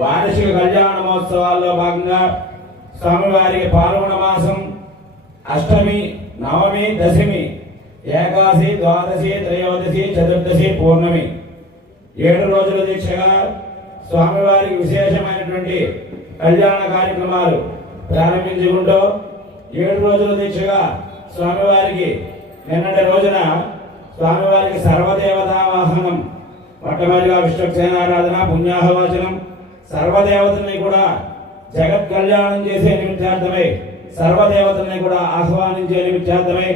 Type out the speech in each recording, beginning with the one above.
వార్షిక కళ్యాణ మహోత్సవాల్లో భాగంగా స్వామివారికి పాల్గొన మాసం అష్టమి, నవమి, దశమి, ఏకాదశి, ద్వాదశి, త్రయోదశి, చతుర్దశి, పౌర్ణమి 7 రోజుల దీక్షగా స్వామివారికి విశేషమైనటువంటి కళ్యాణ కార్యక్రమాలు ప్రారంభించుకుంటూ 7 రోజుల దీక్షగా స్వామివారికి నిన్నటి రోజున స్వామివారికి సర్వదేవతా వాహనం, మొట్టమొదటిగా విష్ణుసేనారాధన, పుణ్యాహవాచనం, సర్వదేవతల్ని కూడా జగత్ కళ్యాణం చేసే నిమిత్తార్థమై సర్వదేవతల్ని కూడా ఆహ్వానించే నిమిత్తార్థమై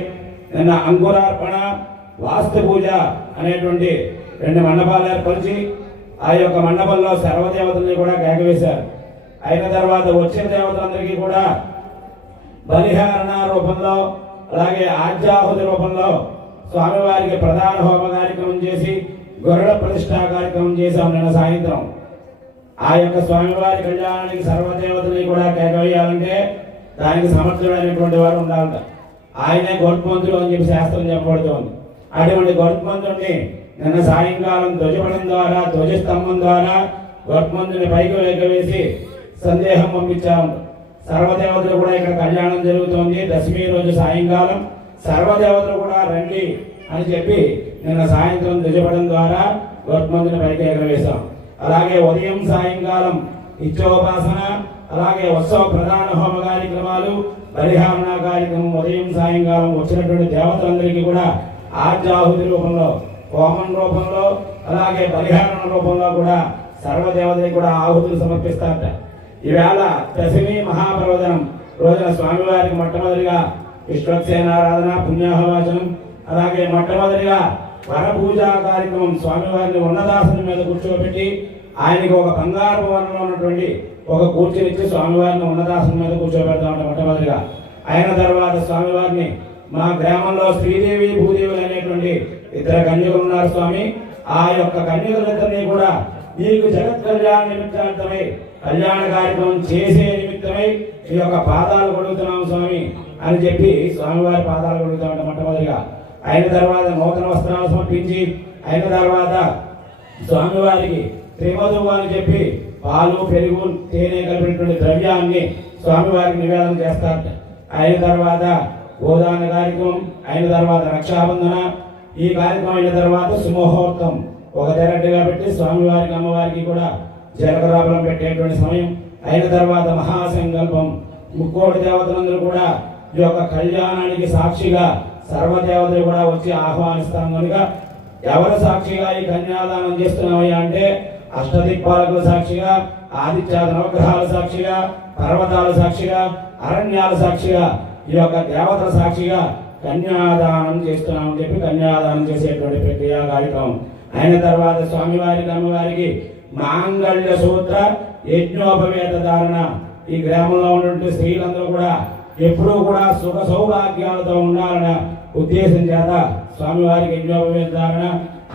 నిన్న అంకురార్పణ, వాస్తు పూజ అనేటువంటి 2 మండపాలు ఏర్పరిచి ఆ యొక్క మండపంలో సర్వదేవతల్ని కూడా కేకవేశారు. అయిన తర్వాత వచ్చిన దేవతలందరికీ కూడా బలిహారణ రూపంలో అలాగే ఆజ్యాహుతి రూపంలో స్వామివారికి ప్రధాన హోమ కార్యక్రమం చేసి గరుడ ప్రతిష్టా కార్యక్రమం చేశాం నిన్న సాయంత్రం. ఆ యొక్క స్వామివారి కళ్యాణానికి సర్వదేవతల్ని కూడా కేకవేయాలంటే దానికి సమర్థుడైనటువంటి వారు ఉండాలంట. ఆయనే గొడ్మంతుడు అని చెప్పి శాస్త్రం చెప్పబడుతోంది. అటువంటి గొడ్మంతుడిని నిన్న సాయంకాలం ధ్వజపడం ద్వారా, ధ్వజస్తంభం ద్వారా గొడ్మంతుని పైకి ఎగవేసి సందేహం పంపించాము. సర్వదేవతలు కూడా ఇక్కడ కళ్యాణం జరుగుతోంది, దశమి రోజు సాయంకాలం సర్వదేవతలు కూడా రండి అని చెప్పి నిన్న సాయంత్రం ధ్వజపడం ద్వారా గొడ్మంతుని పైకి ఎగరవేశాం. అలాగే ఉదయం సాయంకాలం నిత్యోపాసన, అలాగే ఉత్సవ ప్రధాన హోమ కార్యక్రమాలు, బలిహారణ కార్యక్రమం ఉదయం సాయంకాలం వచ్చినటువంటి దేవతలందరికీ కూడా ఆజ్యాహుతి రూపంలో, హోమం రూపంలో, అలాగే బలిహారణ రూపంలో కూడా సర్వదేవతలకు కూడా ఆహుతులు సమర్పిస్తారట. ఈవేళ దశమి మహాపర్వదనం రోజున స్వామివారికి మొట్టమొదటిగా విశ్వక్సేనారాధన పుణ్యాహవాచనం, అలాగే మొట్టమొదటిగా వరపూజా కార్యక్రమం. స్వామివారిని ఉన్నదాసనం మీద కూర్చోబెట్టి ఆయనకి ఒక బంగారు వర్ణంలో ఉన్నటువంటి ఒక కూర్చునిచ్చి స్వామివారిని ఉన్నదాసనం మీద కూర్చోబెడతామంట మొట్టమొదటిగా. అయిన తర్వాత స్వామివారిని మా గ్రామంలో శ్రీదేవి భూదేవులు అనేటువంటి ఇద్దరు కన్యకులు ఉన్నారు స్వామి. ఆ యొక్క కన్యకులిద్దరినీ కూడా నీకు జగత్ కళ్యాణ నిమిత్తార్థమై కళ్యాణ కార్యక్రమం చేసే నిమిత్తమై ఈ యొక్క పాదాలు కొడుగుతున్నాం స్వామి అని చెప్పి స్వామివారి పాదాలు కొడుగుతామంట మొట్టమొదటిగా. అయిన తర్వాత నూతన వస్త్రాలు సమర్పించి అయిన తర్వాత స్వామివారికి త్రిమధువు అని చెప్పి పాలు పెరుగు తేనె కలిపినటువంటి ద్రవ్యాన్ని స్వామివారికి నివేదన చేస్తారట. అయిన తర్వాత గోదాన కార్యక్రమం, అయిన తర్వాత రక్షాబంధన, ఈ కార్యక్రమం అయిన తర్వాత సుముహూర్తం ఒక తెరటిగా పెట్టి స్వామివారికి అమ్మవారికి కూడా జలకరాబలం పెట్టేటువంటి సమయం. అయిన తర్వాత మహాసంకల్పం. ముక్కోటి దేవతలందరూ కూడా ఈ యొక్క కళ్యాణానికి సాక్షిగా సర్వదేవతలు కూడా వచ్చి ఆహ్వానిస్తాం కనుక ఎవరు సాక్షిగా ఈ కన్యాదానం చేస్తున్నామయ్యా అంటే అష్టదిక్పాలకు సాక్షిగా, ఆదిత్య నవగ్రహాల సాక్షిగా, పర్వతాల సాక్షిగా, అరణ్యాల సాక్షిగా, ఈ యొక్క దేవతల సాక్షిగా కన్యాదానం చేస్తున్నామని చెప్పి కన్యాదానం చేసేటువంటి ప్రక్రియ కార్యక్రమం. అయిన తర్వాత స్వామివారికి అమ్మవారికి మాంగళ్య సూత్ర యజ్ఞోపవేత ధారణ. ఈ గ్రామంలో ఉన్నటువంటి స్త్రీలందరూ కూడా ఎప్పుడూ కూడా సుఖ సౌభాగ్యాలతో ఉండాలన్న ఉద్దేశం చేత స్వామివారికి యజ్ఞోపవేత ధారణ,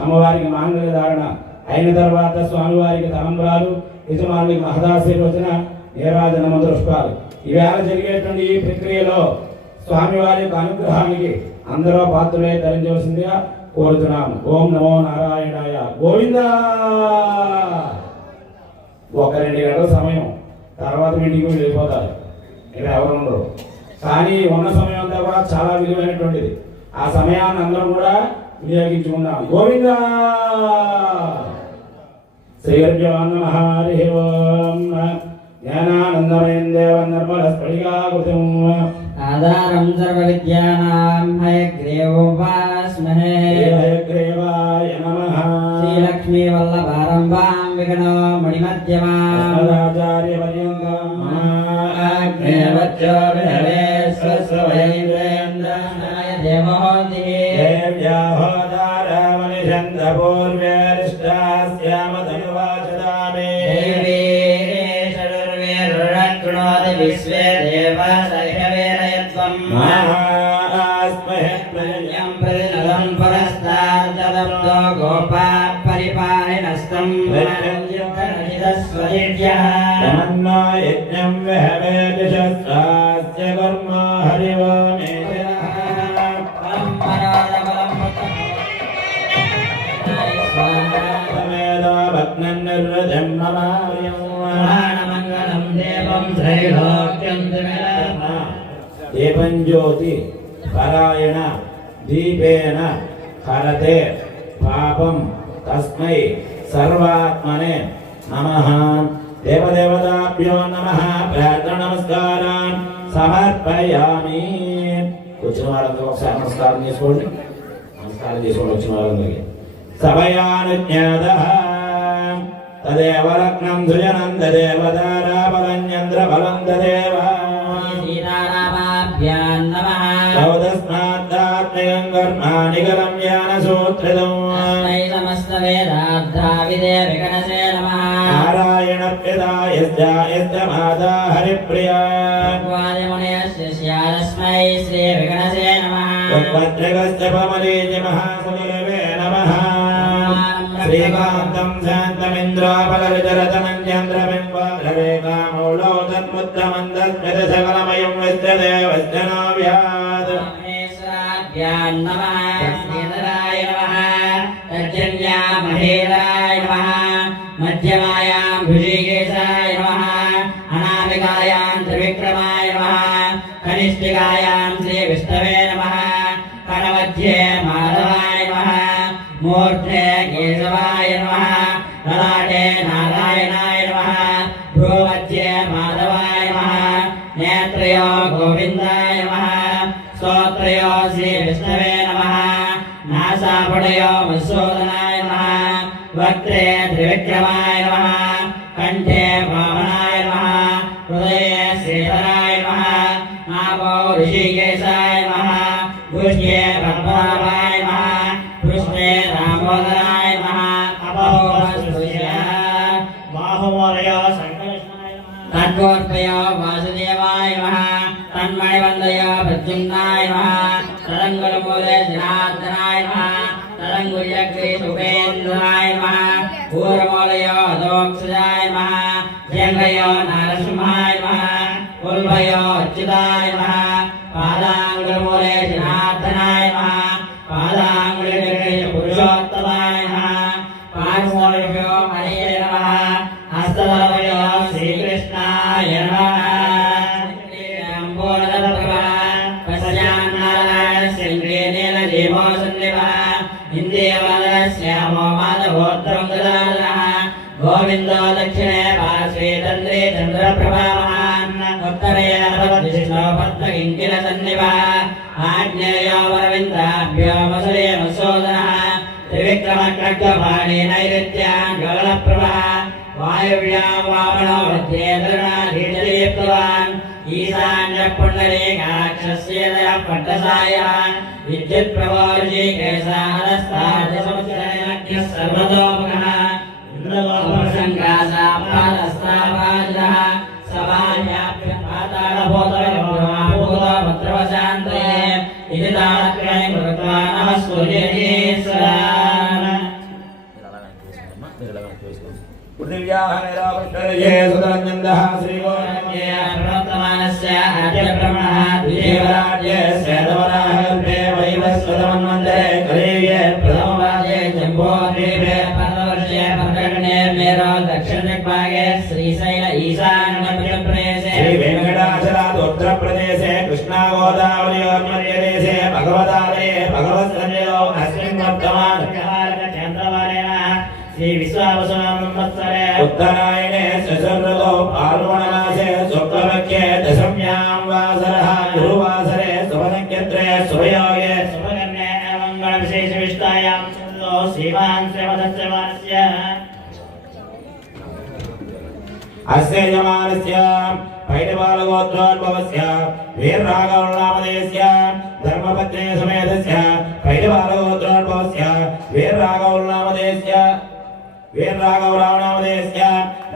అమ్మవారికి మాంగళ్య ధారణ. అయిన తర్వాత స్వామివారికి తలంబ్రాలు, యజమానుడికి మహదాశీర్వచన, నీరాజన మంత్రోష్పాలు. ఈవేళ జరిగేటువంటి ఈ ప్రక్రియలో స్వామివారి యొక్క అనుగ్రహానికి అందరూ పాత్రలే ధరించవలసిందిగా కోరుతున్నాము. ఓం నమో నారాయణాయ. గోవింద. ఒక 2 గంటల సమయం, తర్వాత మీటింగ్ వెళ్ళిపోతారు, ఇక్కడ ఎవరు ఉండరు. కానీ ఉన్న సమయం అంతా కూడా చాలా విలువైనటువంటిది. ఆ సమయాన్ని అందరం కూడా వినియోగించుకుందాం. గోవింద. శ్రీగురుభ్యో నమః. హరి ఓం. జ్ఞానానందమయం దేవం నిర్మలస్ఫటికాకృతిం ఆధారం సర్వవిద్యానాం హయగ్రీవోపాస్మహే. హయగ్రీవాయ నమః. శ్రీలక్ష్మీ వల్లభారంభాం విఘ్నో మణిమధ్యమాం ఆచార్యపర్యంతం అగ్నేవచ్చో విహరే స్వస్వయేంద్రేంద్రాయ దేవహోతి దేవ్యాహోదారమనిషందపూర్వేరిష్టాస్యామధనువాచదామే దేవీ షడుర్వేరుణ్ణోతి విశ్వే దేవా సహవేరయత్వం మహాస్మహత్మయం ప్రతినదం పురస్తార్దబ్దో గోపా పరిపాలినస్తం తమన్నా యజ్ఞం విహవేదిషస్య కర్మ హరివామే దీపం జ్యోతి పరాయణ దీపేన హరతే పాపం తస్మై సర్వాత్మనే నమః. దేవదేవతాభ్యో నమః. ప్రార్థన నమస్కారాన్ సమర్పయామి. వచ్చిన వారందరూ ఒకసారి నమస్కారం చేసుకోండి. నమస్కారం చేసుకోండి వచ్చిన వారందరికీ. సభయానుజ్ఞాతః తదేవ లగ్నం సుజనం తదేవ తారాబలంచంద్ర బలం తదేవ సీతారామాభ్యాం నమః. తస్మాత్తాత్మికం కర్మాణి జ్ఞానసూత్రితం తస్మై సమస్త వేదార్థా విదే విగణసే నమః. నారాయణ పితాయస్య మాతా హరిప్రియా వాదిమునేస్య శ్యాలస్మై శ్రీ విగణసే నమః. భద్రగస్య పమలేజ మహాసునిరవే నమః. శ్రీకాంతం శాంతమింద్రాపలవిచరతనం చంద్రబింబాద్రవేకామౌళౌ తన్ముత్తమందస్మిత సకలమయం విశ్వదేవస్య నవ్యాత్. మహేశ్వరాభ్యాం నమః. శ్రీధరాయ నమః. తర్జన్యా మహేంద్రాయ నమః. మధ్యమాయాం హృషికేశాయ నమః. అనామికాయాం త్రివిక్రమాయ నమః. కనిష్ఠికాయాం శ్రీ విష్ణవే నమః. కరమధ్యే మాధవాయ నమః. మూర్ధ్నే కేశవాయ నమః. లలాటే నారాయణాయ నమః. భ్రూమధ్యే మాధవాయ నమః. నేత్రయో గోవిందాయ నమః. స్తోత్రయో శ్రీ విష్ణవే నమః. నాసాపడయో మధుసూదనాయ నమః. वक्त्रे त्रिविक्रमाय नमः कंठे वामनाय नमः हृदये श्रीधराय नमः नाभो ऋषिकेशाय नमः भुजगे पद्मनाभाय नमः पृष्ठे दामोदराय नमः अपोहस्तुष्य बाहुवलय संकर्षणाय नमः तद्गोर्पय वासुदेवाय नमः तन्मणिवन्दय प्रद्युम्नाय नमः तदङ्गुलमूले जनार्दनाय नमः तदङ्गुल्यग्रे सुपेन्द्राय नमः पूर्वमूलय अधोक्षजाय नमः जङ्गय नरसिंहाय नमः कुल्भय अच्युताय नमः पादाङ्गुलमूले जनार्दनाय नमः पादाङ्गुल्यग्रे पुरुषोत्तमाय नमः पार्श्वभ्यो मणिये नमः हस्तधरभ्य श्रीकृष्णाय नमः गोविंदो दक्षिणे पार्श्वे तन्द्रे चन्द्रप्रभावान् उत्तरे विष्णो पद्मकिङ्किल सन्निभः आग्नेयो वरविन्दाभ्यो वसुरे मसोदनः त्रिविक्रमखड्गपाणि नैऋत्यान् गगनप्रभः वायुव्यां वामनो मध्ये तरुणाधीशदीप्तवान् ईशान्यः पुण्डरीकाक्षस्य पट्टसायः विद्युत्प्रभो ऋषिकेशादस्तादशमुच्चरैर्नग्नः सर्वतोमुखः इंद्रलोकसङ्कासापादस्तापादः सभायाभ्यपातालभूतभद्रवशान्तये इति तारत्वयं कृत्वा नमः सूर्येश्वरान् पृथिव्याहनिरावृष्टये सुतरञ्जन्दः श्रीगोरण्ये प्रवर्तमानस्य आद्यब्रह्मणः द्वितीयराज्ये श्वेतवराहकल्पे वैवस्वतमन्वन्तरे कलियुगे प्रथमपादे जम्बूद्वीपे भरतवर्षे भद्रकण्ये मेरो दक्षिणदिग्भागे श्रीशैल ईशान्यप्रदेशे श्रीवेङ्कटाचलात् उत्तरप्रदेशे कृष्णागोदावर्योर्मध्यदेशे भगवतालये भगवत्सन्निधौ अस्मिन् वर्तमानचन्द्रवारेण श्री विश्वावसुनामवत्सरे उत्तरायणे शशऋतौ फाल्गुणमासे शुक्लपक्षे दशम्यां वासरः गुरुवासरे शुभनक्षत्रे शुभयोगे शुभकर्णे मङ्गलविशेषविष्टायां चन्द्रो श्रीमान् श्रीमदस्यमानस्य अस्य यजमानस्य पैडबालगोत्रोद्भवस्य वीरराघवनामधेयस्य धर्मपत्नी समेतस्य पैडबालगोत्रोद्भवस्य वीरराघवनामधेयस्य वीरराघवनामधेयस्य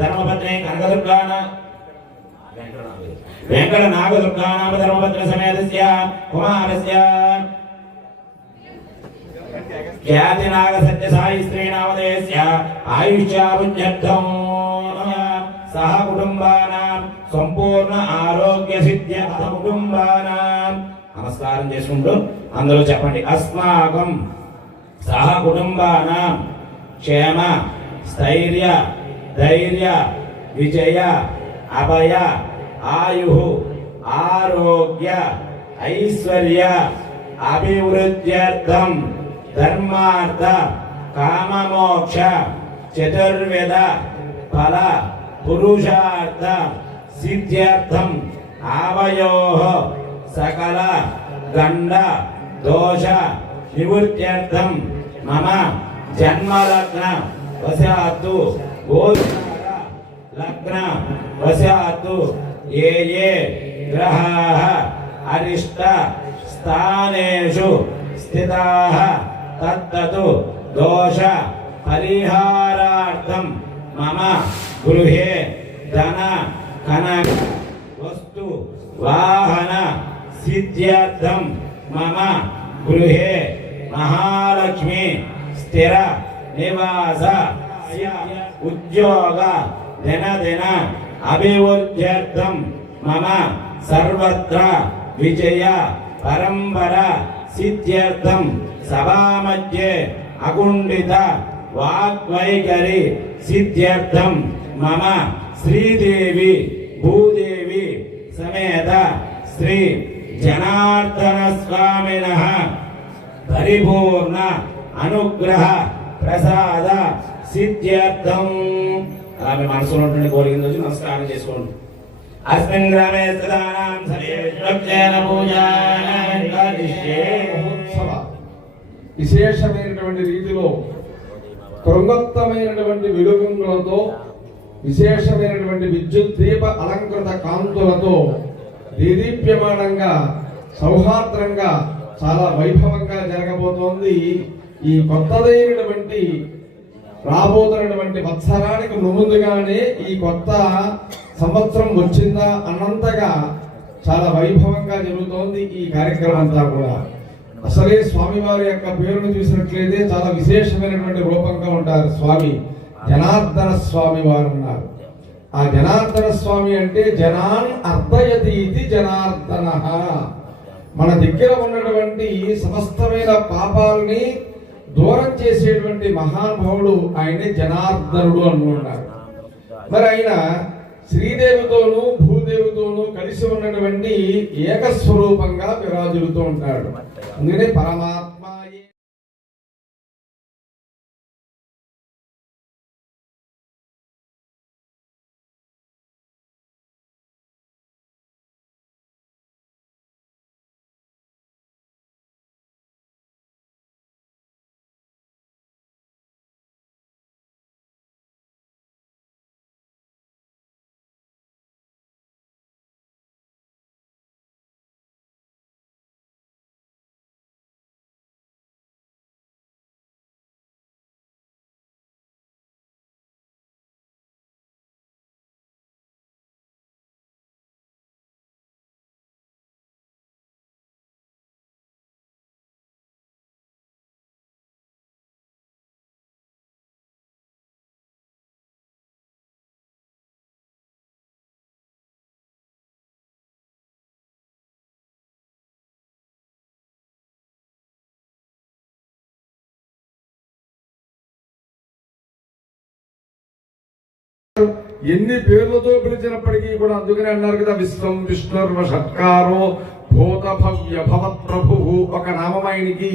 धर्मपत्नी कनकदुर्गान वेङ्कटनागदुर्गानाम धर्मपत्नी समेतस्य कुमारस्य ख्यातिनागसत्यसाई स्त्रीनामधेयस्य आयुष्याभुज्यर्थं सह कुटुंबानां संपूर्ण आरोग्य सिद्ध्यर्थं कुटुंबानां नमस्कारं చేసుకుంటూ అందరూ చెప్పండి अस्माकं सह कुटुंबानां क्षेम स्थैर्य धैर्य विजय अभय आयुः आरोग्य ऐश्वर्य अभिवृद्ध्यर्थं धर्मार्थ काममोक्ष चतुर्वेद फल पुरुषार्थ सिद्ध्यर्थं आवयोः सकल गंड दोष निवृत्त्यर्थं मम जन्मलग्न वशातु गोचार लग्न वशातु ये ग्रहाः अरिष्ट स्थानेषु स्थिताः तत्तु दोष परिहारार्थं मम गृहे धन कनक वस्तु वाहन सिद्ध्यर्थं मम गृहे महालक्ष्मी स्थिर निवास उद्योग दिन दिन अभिवृद्ध्यर्थं मम सर्वत्र विजय परंपरा सिद्ध्यर्थं सभामध्ये अकुण्ठित वाग्वैखरी सिद्ध्यर्थं मम श्रीदेवी भूदेवी समेत श्री जनार्दन स्वामिनः परिपूर्ण अनुग्रह प्रसाद सिद्ध्यर्थं आमे మనసులో నుండి కోరికను వచ్చి నమస్కారం చేసుకోండి अस्मिन् ग्रामे स्थितानां सर्वेषां पूजां విశేషమైనటువంటి రీతిలో కృంగత్తమైనటువంటి వెలుగులతో విశేషమైనటువంటి విద్యుత్ దీప అలంకృత కాంతులతో దేదీప్యమానంగా సౌహార్ద్రంగా చాలా వైభవంగా జరగబోతోంది. ఈ కొత్తదైనటువంటి రాబోతున్నటువంటి వత్సరానికి ముందుగానే ఈ కొత్త సంవత్సరం వచ్చిందా అన్నంతగా చాలా వైభవంగా జరుగుతోంది ఈ కార్యక్రమం అంతా కూడా. అసలే స్వామివారి యొక్క పేరును చూసినట్లయితే చాలా విశేషమైనటువంటి రూపంగా ఉంటారు స్వామి. జనార్దన స్వామి వారు ఉన్నారు. ఆ జనార్దన స్వామి అంటే జనాన్ అర్ధయతి ఇది జనార్దన. మన దగ్గర ఉన్నటువంటి సమస్తమైన పాపాలని దూరం చేసేటువంటి మహానుభావుడు ఆయనే జనార్దనుడు అనుకున్నారు. మరి ఆయన శ్రీదేవితోనూ భూదేవితోనూ కలిసి ఉన్నటువంటి ఏకస్వరూపంగా విరాజులుతూ ఉంటాడు. అందుకనే పరమాత్మ ఎన్ని పేర్లతో పిలిచినప్పటికీ కూడా అందుకనే అన్నారు కదా, విశ్వం విష్ణుర్వ షట్కారో భూత భవ్య భవత్ ప్రభు. ఒక నామమాయనికి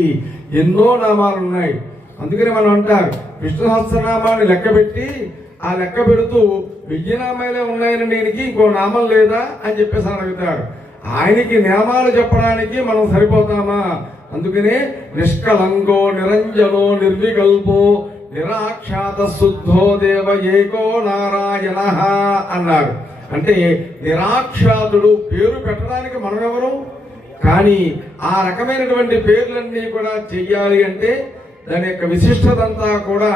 ఎన్నో నామాలు ఉన్నాయి. అందుకనే మనం అంటారు విష్ణు సహస్రనామాన్ని లెక్క పెట్టి ఆ లెక్క పెడుతూ 1000 నామాలే ఉన్నాయని దీనికి ఇంకో నామం లేదా అని చెప్పేసి అడుగుతారు. ఆయనకి నామాలు చెప్పడానికి మనం సరిపోతామా? అందుకనే నిష్కలంగో నిరంజనో నిర్వికల్పో నిరాక్షాత శుద్ధో దేవ ఏకో నారాయణ అన్నారు. అంటే నిరాక్షాతుడు పేరు పెట్టడానికి మనం ఎవరు? కానీ ఆ రకమైనటువంటి పేర్లన్నీ కూడా చెయ్యాలి అంటే దాని యొక్క విశిష్టత అంతా కూడా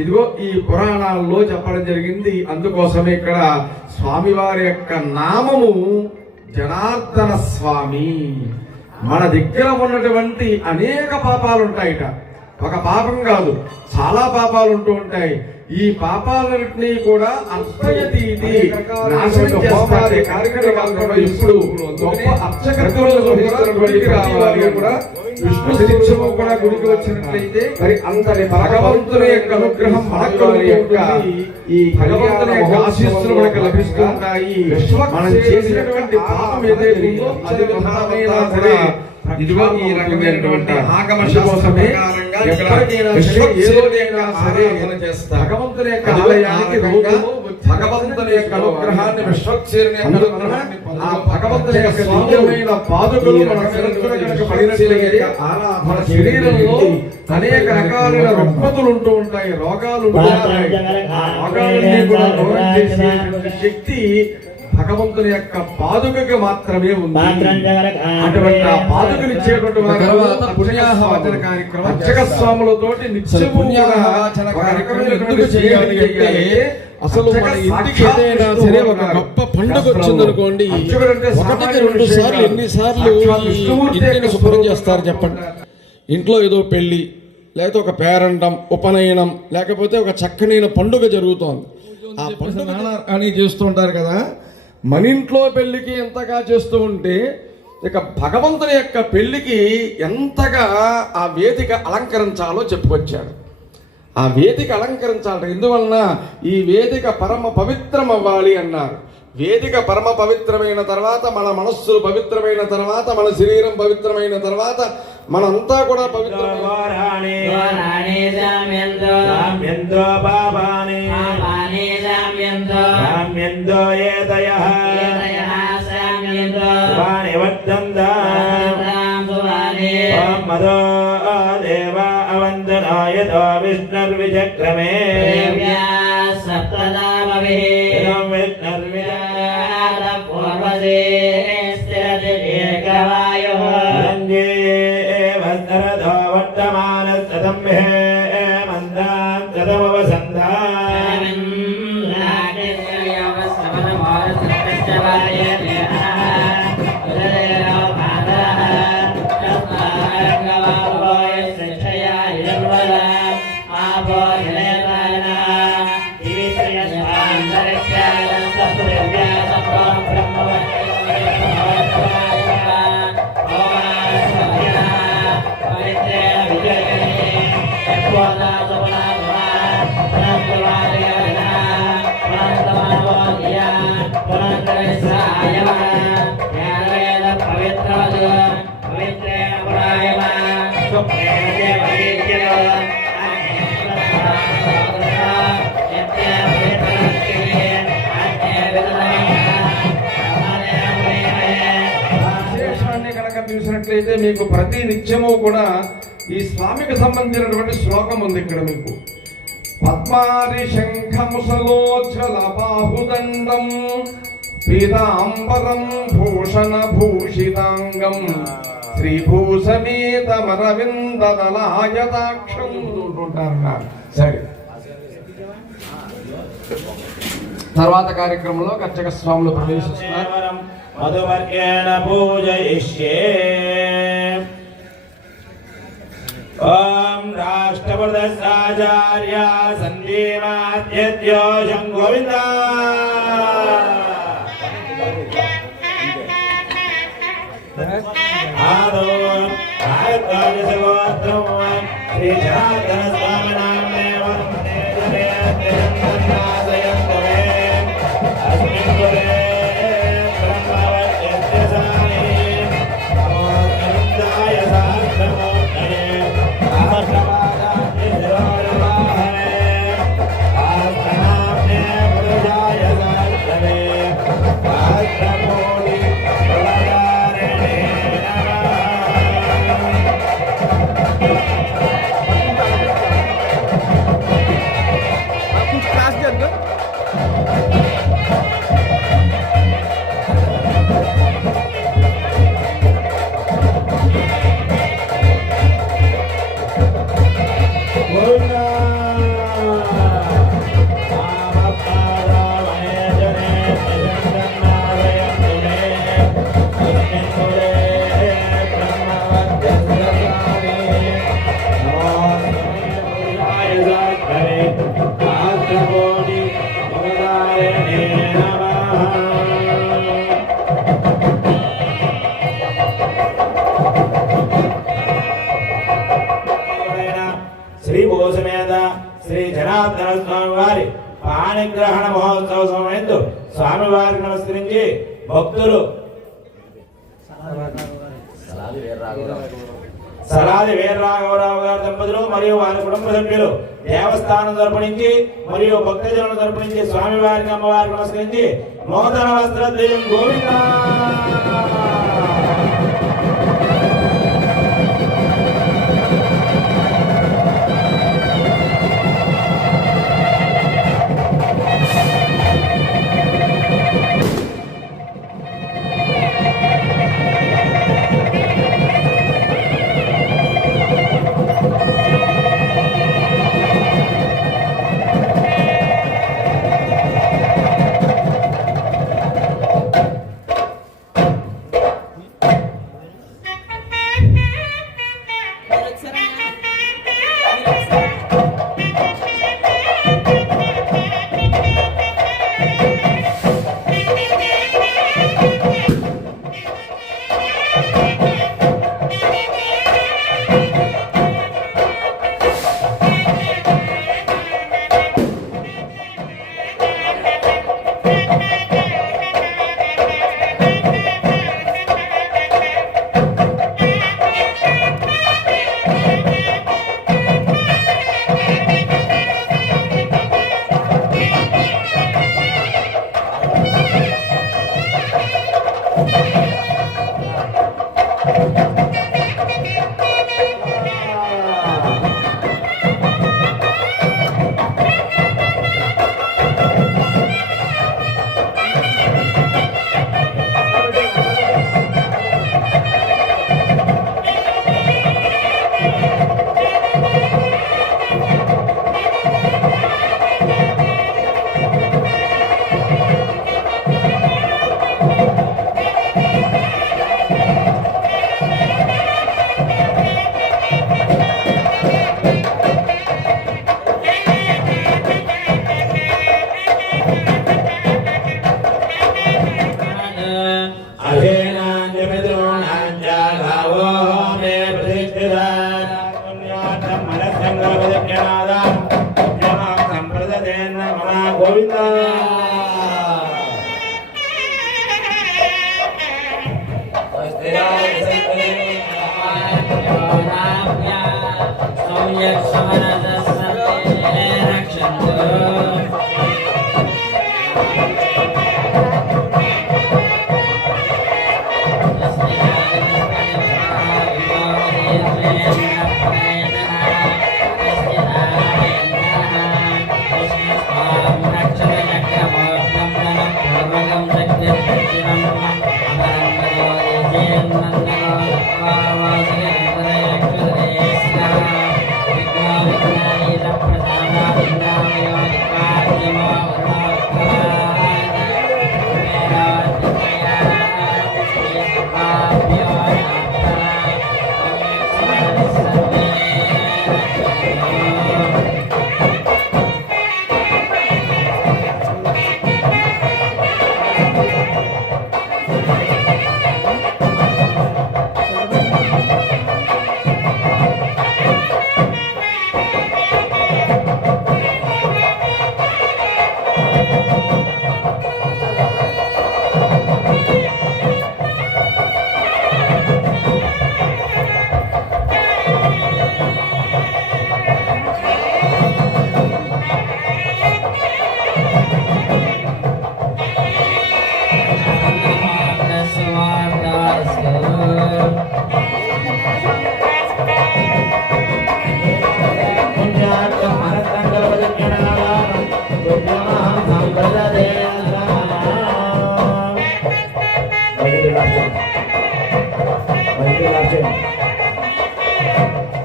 ఇదిగో ఈ పురాణాల్లో చెప్పడం జరిగింది. అందుకోసమే ఇక్కడ స్వామివారి యొక్క నామము జనార్దన స్వామి. మన దగ్గర ఉన్నటువంటి అనేక పాపాలు ఉంటాయిట. ఒక పాపం కాదు, చాలా పాపాలు ఉంటూ ఉంటాయి. ఈ పాపాలన్నింటినీ కూడా అర్చయతి నాశనం చేస్తారు. కార్యక్రమాలు ఇప్పుడు గొప్ప అర్చకత్వం రావాలి కూడా విష్ణు శిక్షము కూడా గుడికి వచ్చినట్లయితే మరి అంతటి భగవంతుని యొక్క అనుగ్రహం మనకు ఈ భగవంతుని యొక్క ఆశీస్సులు మనకు లభిస్తూ ఉంటాయి. మనం చేసినటువంటి పాపం ఏదైతే అది విధానమైనా సరే ఇదిగో ఈ రకమైనటువంటి ఆగమ శాస్త్రమే భగవంతుని యొక్క ఆలయానికి భగవంతుని యొక్క అనుగ్రహాన్ని విశ్వక్షేరుని ఆ భగవంతుని యొక్క దివ్యమైన పాదుకలు మన శరీరంలో పడినట్లయితే మన శరీరంలో అనేక రకాలైన రుగ్మతులు ఉంటూ ఉంటాయి, రోగాలు ఉంటూ ఉంటాయి. ఆ రోగాలన్నీ కూడా దూరం చేసేటువంటి శక్తి భగవంతుని యొక్క పాదుకకి మాత్రమే ఉంది. అటువంటి ఆ పాదుకనిచ్చేటువంటి పుణ్యాహవచన కార్యక్రమం అర్చక స్వాములతోటి నిత్యము అసలు మన ఇంటికి ఏదైనా సరే ఒక గొప్ప పండుగ వచ్చిందనుకోండి, 1కి 2 సార్లు ఎన్నిసార్లు ఇంటిని శుభ్రం చేస్తారు చెప్పండి. ఇంట్లో ఏదో పెళ్లి, లేకపోతే ఒక పేరంటం, ఉపనయనం, లేకపోతే ఒక చక్కనైన పండుగ జరుగుతోంది, ఆ పండుగ అని చేస్తూ ఉంటారు కదా. మన ఇంట్లో పెళ్లికి ఎంతగా చేస్తూ ఉంటే ఇక భగవంతుని యొక్క పెళ్లికి ఎంతగా ఆ వేదిక అలంకరించాలో చెప్పుకొచ్చారు. ఆ వేదిక అలంకరించాలి. ఎందువలన ఈ వేదిక పరమ పవిత్రం అవ్వాలి అన్నారు. వేదిక పరమ పవిత్రమైన తర్వాత మన మనస్సులు పవిత్రమైన తర్వాత మన శరీరం పవిత్రమైన తర్వాత మనంతా కూడా పవిత్రమైన మదో దేవ అవందన यतो विष्णुर्विचक्रमे देव्या सप्तनामभिः इदं विष्णुर्विचक्रमे पूर्वसे स्थिरति दीर्घवायुः रञ्जे वस्तरतो वर्तमानस्तदम्भे मन्दां तदमवसन्धान् విశేషాన్ని కనుక చూసినట్లయితే మీకు ప్రతి నిత్యము కూడా ఈ స్వామికి సంబంధించినటువంటి శ్లోకం ఉంది ఇక్కడ మీకు. పద్మారి శంఖముసలోజ్వల బాహుదండం పీతాంబరం భూషణ భూషితాంగం శ్రీభూషమేతమరవిందదలాయతాక్షం ఉంటుంటారన్నారు. సరే, తర్వాత కార్యక్రమంలో అర్చక స్వాములు ప్రవేశిస్తున్నారు. మధువర్గేణ పూజయిష్యే. ఓం రాష్ట్రప్రదశాచార్య సందీమాద్యో శంగోవింద. ఆదో భారద్వాజగోత్రం శ్రీ జనార్దన స్వామి నామే వర్తతే జనయత్యంతనాశయంతమే అస్మిన్ గురే శ్రీ జనార్దన స్వామి వారి పాణిగ్రహణ మహోత్సవ సమయంలో స్వామివారికి నమస్కరించి భక్తులు సలాది వీరరాఘవరావు గారి దంపతులు మరియు వారి కుటుంబ సభ్యులు దేవస్థానం తరపు నుంచి మరియు భక్తజనుల తరపు నుంచి స్వామివారికి అమ్మవారికి నమస్కరించి నూతన వస్త్రద్వయం గోవింద.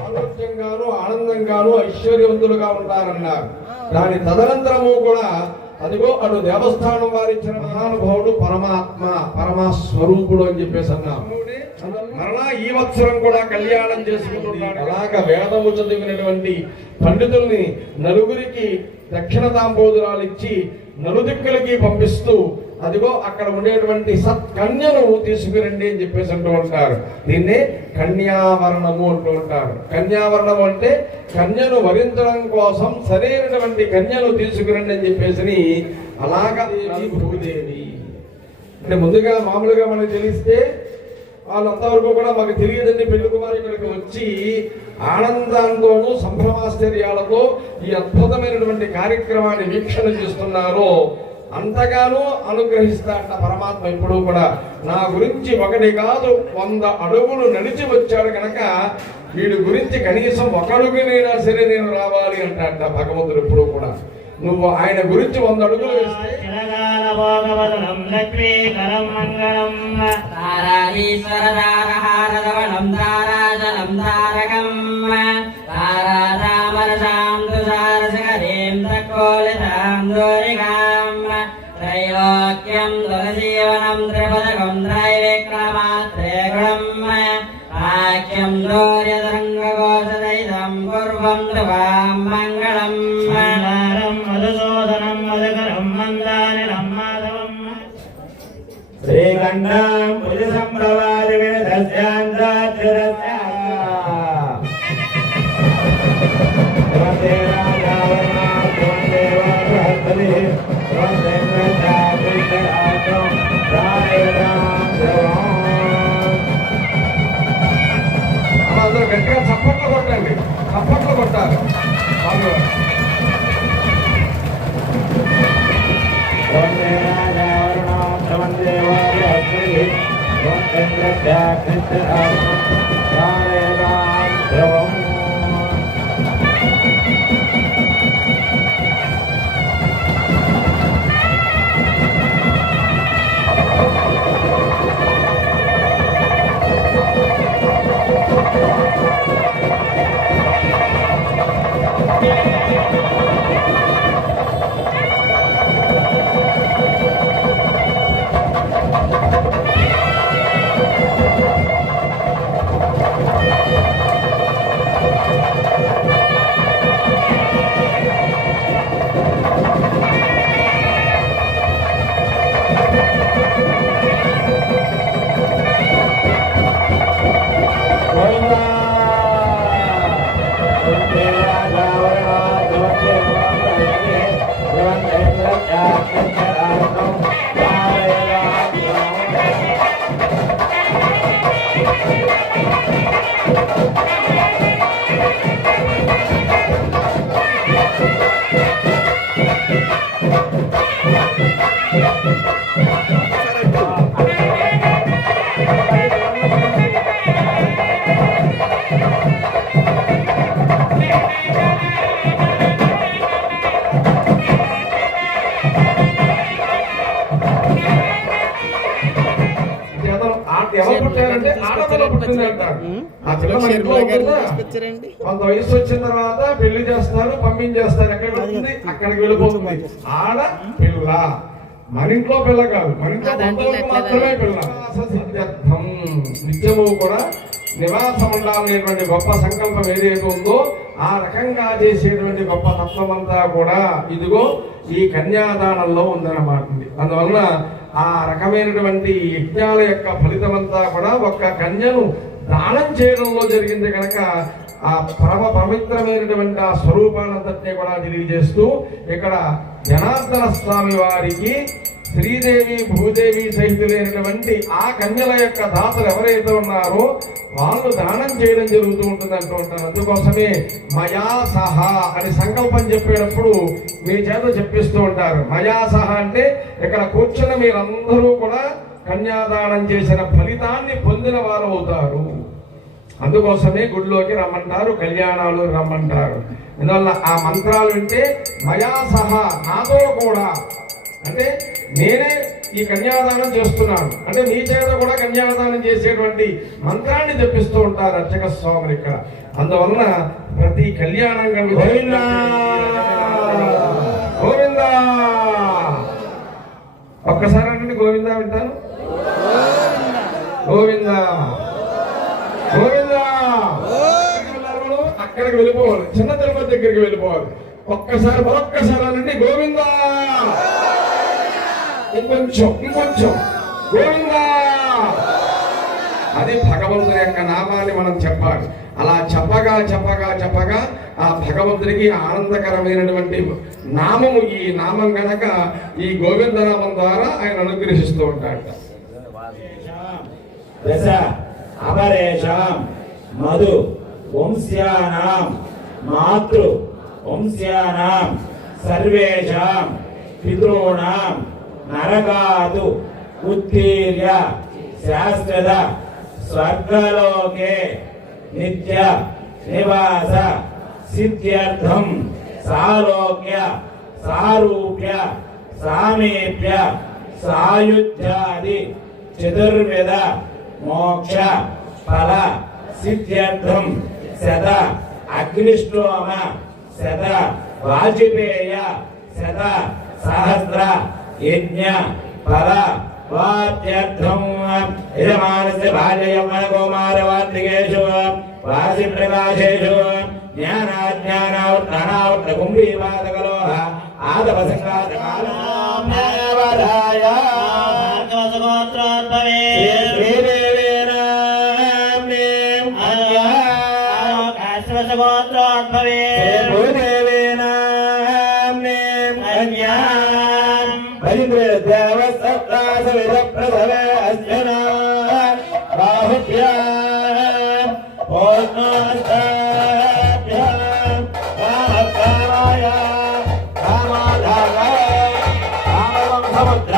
ఆరోగ్యంగాను ఆనందంగాను ఐశ్వర్యవంతులుగా ఉంటారన్నారు. దాని తదనంతరము కూడా అదిగో అటు దేవస్థానం వారిచ్చిన మహానుభావుడు పరమాత్మ పరమస్వరూపుడు అని చెప్పేసి అన్నారు. మరలా ఈ వత్సరం కూడా కళ్యాణం చేసుకుంటున్నాడు. అలాగా వేదము చదివినటువంటి పండితుల్ని నలుగురికి దక్షిణ తాంబూదురాలు ఇచ్చి నలుదిక్కులకి పంపిస్తూ అదిగో అక్కడ ఉండేటువంటి సత్కన్యను తీసుకురండి అని చెప్పేసి అంటూ ఉంటారు. దీన్నే కన్యావరణము అంటూ ఉంటారు. కన్యావరణము అంటే కన్యను వరించడం కోసం సరైనటువంటి కన్యను తీసుకురండి అని చెప్పేసి అలాగా భూదేవి అంటే ముందుగా మామూలుగా మనకు తెలిస్తే వాళ్ళంతవరకు కూడా మాకు తెలియదండి. పెళ్లి కుమారు ఇక్కడికి వచ్చి ఆనందంతోనూ సంభ్రమాశ్చర్యాలతో ఈ అద్భుతమైనటువంటి కార్యక్రమాన్ని వీక్షణ చేస్తున్నారు. అంతగానూ అనుగ్రహిస్తాట పరమాత్మ. ఇప్పుడు కూడా నా గురించి ఒకటి కాదు 100 అడుగులు నడిచి వచ్చాడు కనుక వీడి గురించి కనీసం 1 అడుగునైనా సరే నేను రావాలి అంటాట భగవంతుడు. ఇప్పుడు కూడా నువ్వు ఆయన గురించి 100 అడుగులు వేస్తే त्रैलोक्यं दुरजीवनं त्रिपदकं त्रैविक्रमात्रेगुणं वाक्यं दोर्यतरङ्गकोशदयितं पूर्वं ध्रुवां मङ्गलम् मधुसूदनं मधुकरं मन्दानिलं माधवम् श्रीकण्ठं भुजसम्भवादिविदस्यान्ताच्युतस्या वन्दे राजावरणात् वन्दे वासहस्तनिः वन्दे प्रजापतिराजं रायराजम्. అందరూ గట్టిగా చప్పట్లు కొట్టండి. చప్పట్లు కొట్టాలి. वन्दे राजावरणात् वन्दे वासहस्तनिः वन्दे प्रजापतिराजं रायराजम्. ఎవరు పుట్టారంటే ఆడపిల్ల పుట్టింది అంటారు. ఆ పిల్ల మన ఇంట్లో ఉంటుందా? కొంత వయసు వచ్చిన తర్వాత పెళ్లి చేస్తారు, పంపించేస్తారు. ఎక్కడికి వెళ్తుంది? అక్కడికి వెళ్ళిపోతుంది. ఆడ పిల్ల, మన ఇంట్లో పిల్ల కాదు, మన ఇంట్లో బంధువులకు మాత్రమే పిల్ల. సత్యర్థం నిత్యము కూడా నివాసం ఉండాలనేటువంటి గొప్ప సంకల్పం ఏదైతే ఉందో ఆ రకంగా చేసేటువంటి గొప్ప తత్వం అంతా కూడా ఇదిగో ఈ కన్యాదానంలో ఉందన్నమాట. అందువలన ఆ రకమైనటువంటి యజ్ఞాల యొక్క ఫలితమంతా కూడా ఒక్క కన్యను దానం చేయడంలో జరిగింది కనుక ఆ పరమ పవిత్రమైనటువంటి ఆ స్వరూపానంతటినీ కూడా తెలియజేస్తూ ఇక్కడ జనార్దన స్వామి వారికి శ్రీదేవి భూదేవి సహితులైనటువంటి ఆ కన్యల యొక్క దాతలు ఎవరైతే ఉన్నారో వాళ్ళు దానం చేయడం జరుగుతూ ఉంటుంది అంటూ ఉంటారు. అందుకోసమే మయా సహా అని సంకల్పం చెప్పేటప్పుడు మీ చేత చెప్పిస్తూ ఉంటారు. మయా సహా అంటే ఇక్కడ కూర్చున్న మీరందరూ కూడా కన్యాదానం చేసిన ఫలితాన్ని పొందిన వారు అవుతారు. అందుకోసమే గుడిలోకి రమ్మంటారు, కళ్యాణాలు రమ్మంటారు. అందువల్ల ఆ మంత్రాలు వింటే మయా సహా నాతో కూడా అంటే నేనే ఈ కన్యాదానం చేస్తున్నాను అంటే నీ చేత కూడా కన్యాదానం చేసేటువంటి మంత్రాన్ని తెప్పిస్తూ ఉంటారు అర్చక స్వాములు ఇక్కడ. అందువలన ప్రతి కళ్యాణం గోవిందా గోవిందా ఒక్కసారి అంటే గోవిందా వింటాను. గోవిందా గోవిందా అక్కడికి వెళ్ళిపోవాలి, చిన్న తిరుపతి దగ్గరికి వెళ్ళిపోవాలి. ఒక్కసారి మరొక్కసారి అనండి గోవిందా, ఇంకొంచెం గోవిందా. అది భగవంతుని యొక్క నామాన్ని మనం చెప్పాలి. అలా చెప్పగా చెప్పగా చెప్పగా ఆ భగవంతుడికి ఆనందకరమైనటువంటి నామము ఈ నామం గనక ఈ గోవిందనామం ద్వారా ఆయన అనుగ్రహిస్తూ ఉంటాడు. దశ అపరేషాం మధు వంశ్యానాం మాతృ వంశ్యానాం సర్వేషాం పితॄణాం నరకాదు ఉత్తీర్య శాశ్వత స్వర్గలోకే నిత్య నివాస సిద్ధ్యర్థం సాలోక్య సారూప్య సామీప్య సాయుధ్యాది చతుర్విధ మోక్ష ఫల సిద్ధ్యర్థం శత అగ్నిష్టోమ శత వాజపేయ శత సహస్ర యజ్ఞ ఫల వాద్యర్థం యజమానస్య బాల్య యౌవన కౌమార వార్తికేషు వాసి ప్రకాశేషు జ్ఞానాజ్ఞానావృత్తానావృత్త కుంభీపాదకలోహ ఆదవ సంఘాతకాలాం న్యాయవరాయ భార్గవసగోత్రోద్భవే శ్రీదేవేనాం కాశ్యవసగోత్రోద్భవే భూదేవేనాం అన్యాం పరిద్రదేవసప్తాస విరప్రసవే అస్యనా బాహుభ్యాం పోష్ణోస్తాభ్యాం రామకామాయ రామాధారాయ రామవంశముద్ర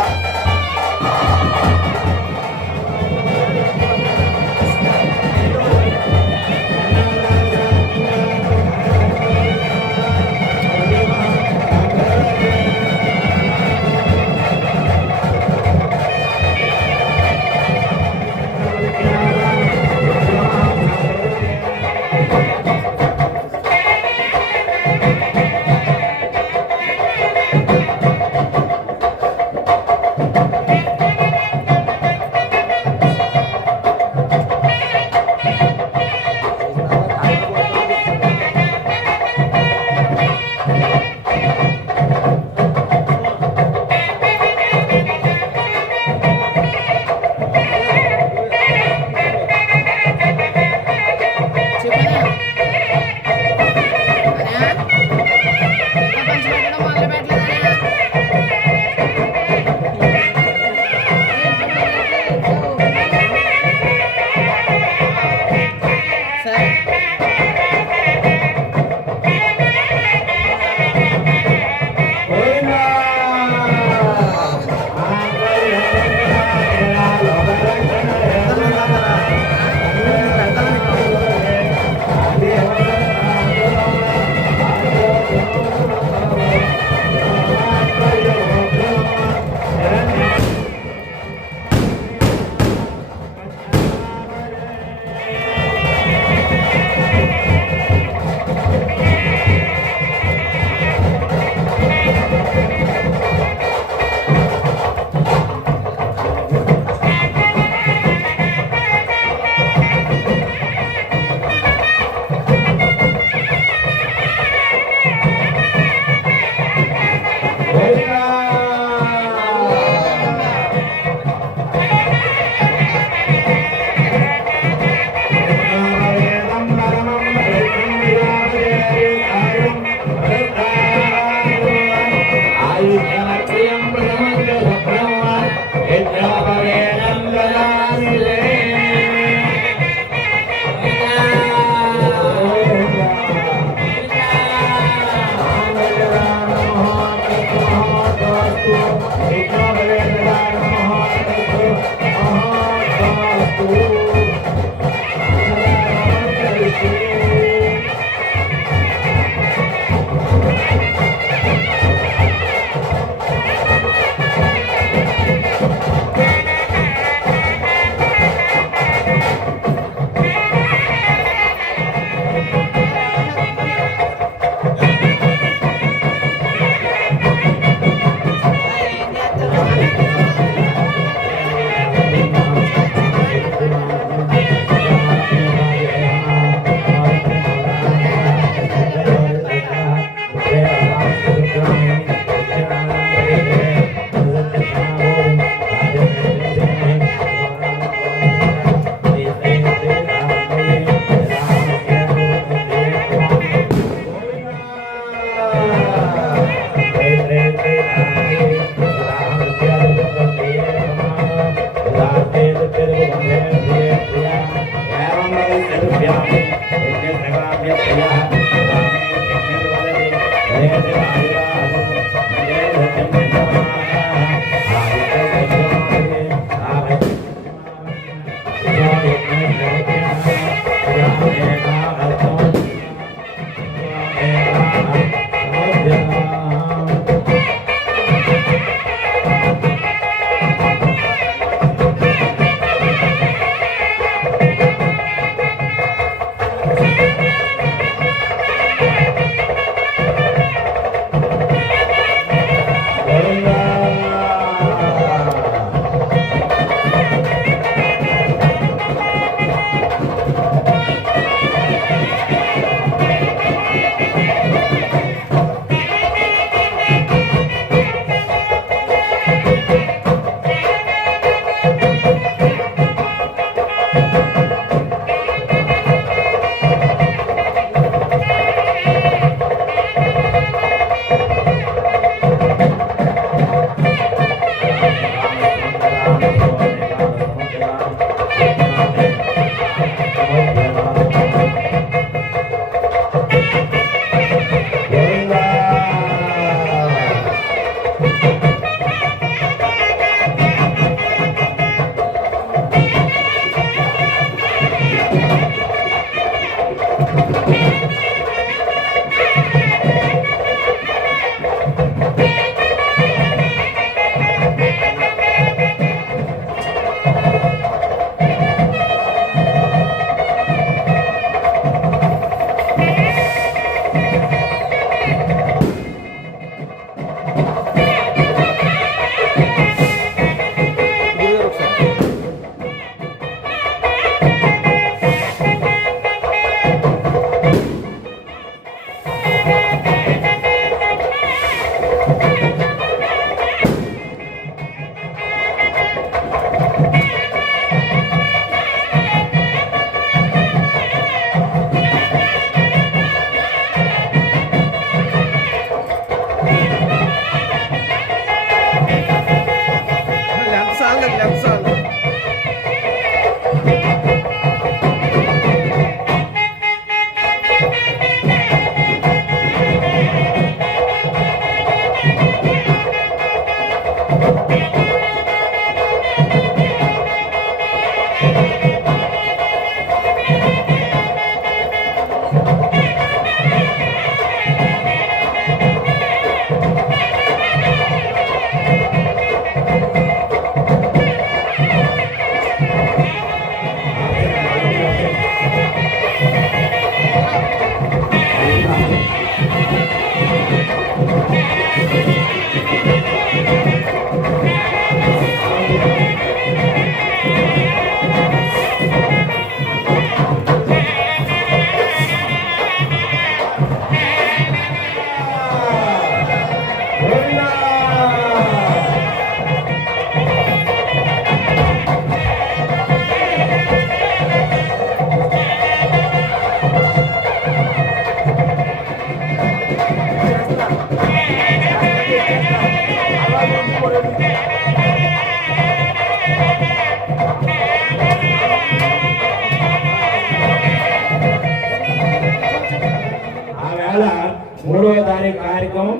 3వ తారీఖు కార్యక్రమం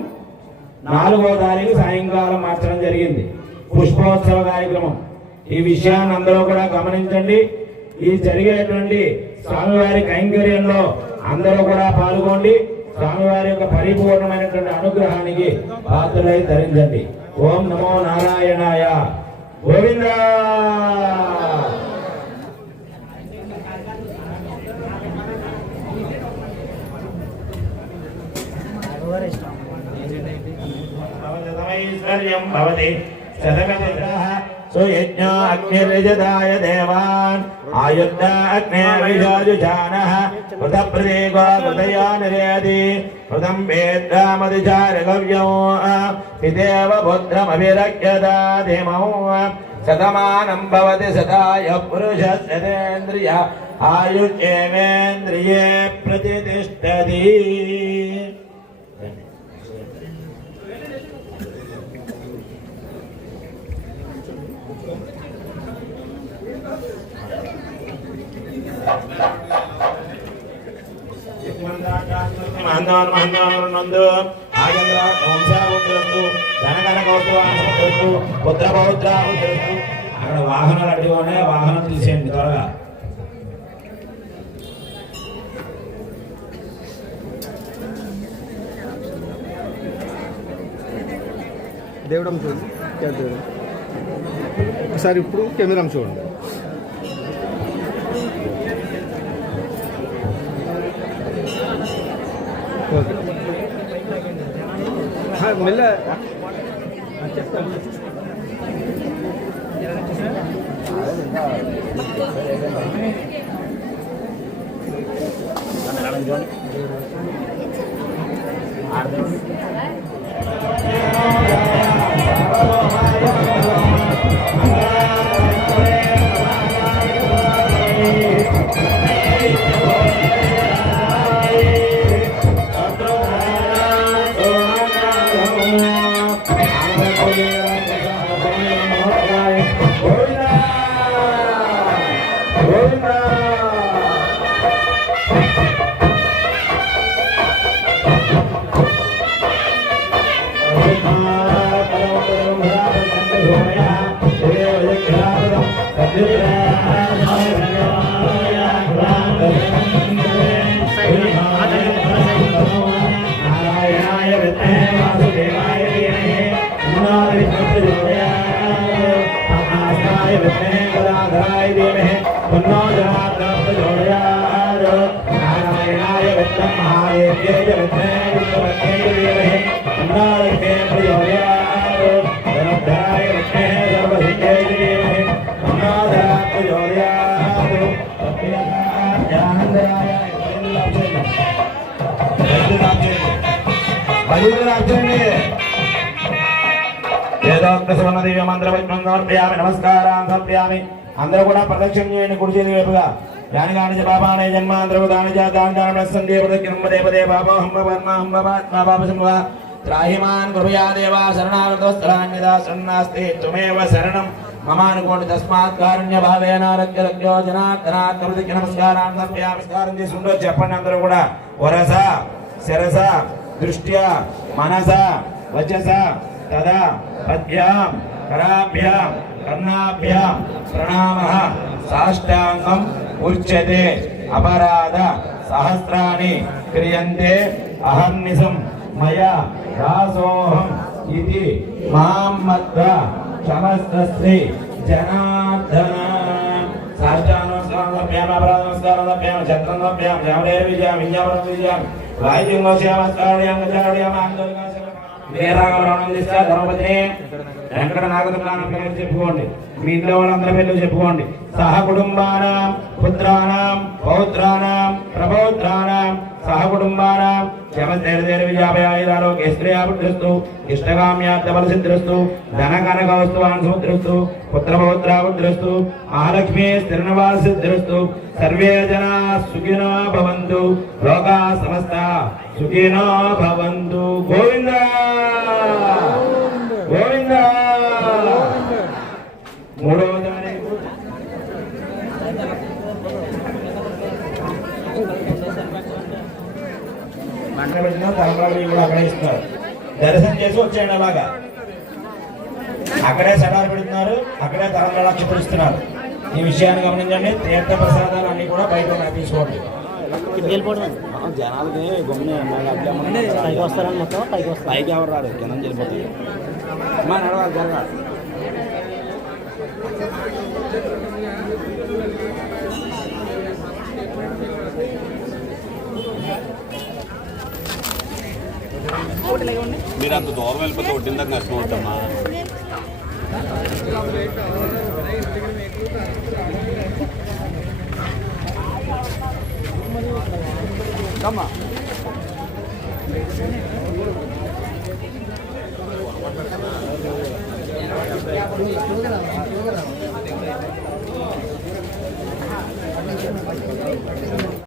4వ తారీఖు సాయంకాలం మార్చడం జరిగింది. పుష్పోత్సవ కార్యక్రమం. ఈ విషయాన్ని అందరూ కూడా గమనించండి. ఈ జరిగేటువంటి స్వామివారి కైంకర్యంలో అందరూ కూడా పాల్గొండి. స్వామివారి యొక్క పరిపూర్ణమైనటువంటి అనుగ్రహానికి పాత్రలై ధరించండి. ఓం నమో నారాయణాయ. గోవిందా. सुयज्ञो अग्निर्यजदाय देवान् आयुद्धा अग्नेर्विजाजुजानः कृतप्रतीको कृतया निर्यति कृतं वेद्धामधिचारगव्यो पितेव पुत्रमभिरक्ष्यताधिमौ शतमानं भवति शताय पुरुषस्यतेन्द्रिय आयुष्येवेन्द्रिये प्रतिष्ठति. మహందోన్నందు ఆగంద్ర వంశావృద్ధులు ధనకన కౌతువాసు పుత్ర పౌత్ర అక్కడ వాహనాలు అడ్డుగానే వాహనం తీసేయండి త్వరగా. దేవుడం చూడండి, దేవుడు ఒకసారి ఇప్పుడు కెమెరా చూడండి. ఓకే మెల్ల చెప్తాను. నమస్కారం సమర్పయామి. అందరూ కూడా ప్రదక్షిణ చేయండి కుడి చేతి వైపుగా. యాని బాబానే జన్మాంధ్రవు దాని జాతాండే బాబో హంబ త్రాహిమాన్ కృపయా దేవా శరణాగతోస్తరాన్యదా శరణాస్తే త్వమేవ శరణం మమానుకోండి. తస్మాత్ కారుణ్య భావేన రక్యో జనార్దనాత్ కృతికి నమస్కారాన్ని నమస్కారం చేసుకుంటూ చెప్పండి అందరూ కూడా. వరస శిరస దృష్ట్యా మనస వచస తదా పద్భ్యాం కరాభ్యాం కర్ణాభ్యాం ప్రణామః సాష్టాంగం ఉచ్యతే. అపరాధ సహస్రాణి క్రియంతే అహర్నిశం మయా దాసోహం ఇది మాం మత్వ క్షమస్త్రీ జనార్దన. సాష్టాంగం అపరాధ నమస్కారం చంద్రం విజయం విజ్ఞాపనం విజయం వాయిద్యంలో ధర్మపతి వెంకట నాగరాణం పేరు చెప్పుకోండి. మీ ఇంట్లో వాళ్ళందరి పేర్లు చెప్పుకోండి. సహ కుటుంబానాం పుత్రానాం పౌత్రానాం ప్రభౌత్రానాం సహ కుటుంబానాం క్షమస్తైర్ధైర్య విజయాభయాయుధారోగ్యశ్రేయాభివృద్ధిస్తు ఇష్టకామ్యార్థఫలసిద్ధిరస్తు ధనకనకవస్తువాన్ సముద్రస్తు పుత్రపౌత్రాభివృద్ధిరస్తు మహాలక్ష్మీ స్థిరనివాసిద్ధిరస్తు. సర్వే జనా సుఖినో భవంతు లోకా సమస్తా సుఖినో భవంతు. గోవింద గోవింద. మూడవ తారీఖు మంటలు పెట్టిన తలంబ్రాలు కూడా అక్కడే ఇస్తున్నారు. దర్శనం చేసి వచ్చేయండి. అలాగా అక్కడే సడాలు పెడుతున్నారు, అక్కడే తలంబ్రాలు అక్షిస్తున్నారు. ఈ విషయాన్ని గమనించండి. తీర్థ ప్రసాదాలు అన్ని కూడా బయట తీసుకోండి. జనాలకి గమ్మున పైకి వస్తారని మొత్తం పైకి ఎవరు రాడు, కింద వెళ్ళిపోతుంది. మా నడవాలి జరగాలి. మీరు అంత దూరం వెళ్ళిపోతే ఒడ్డిందాక నష్టం అవుతామా?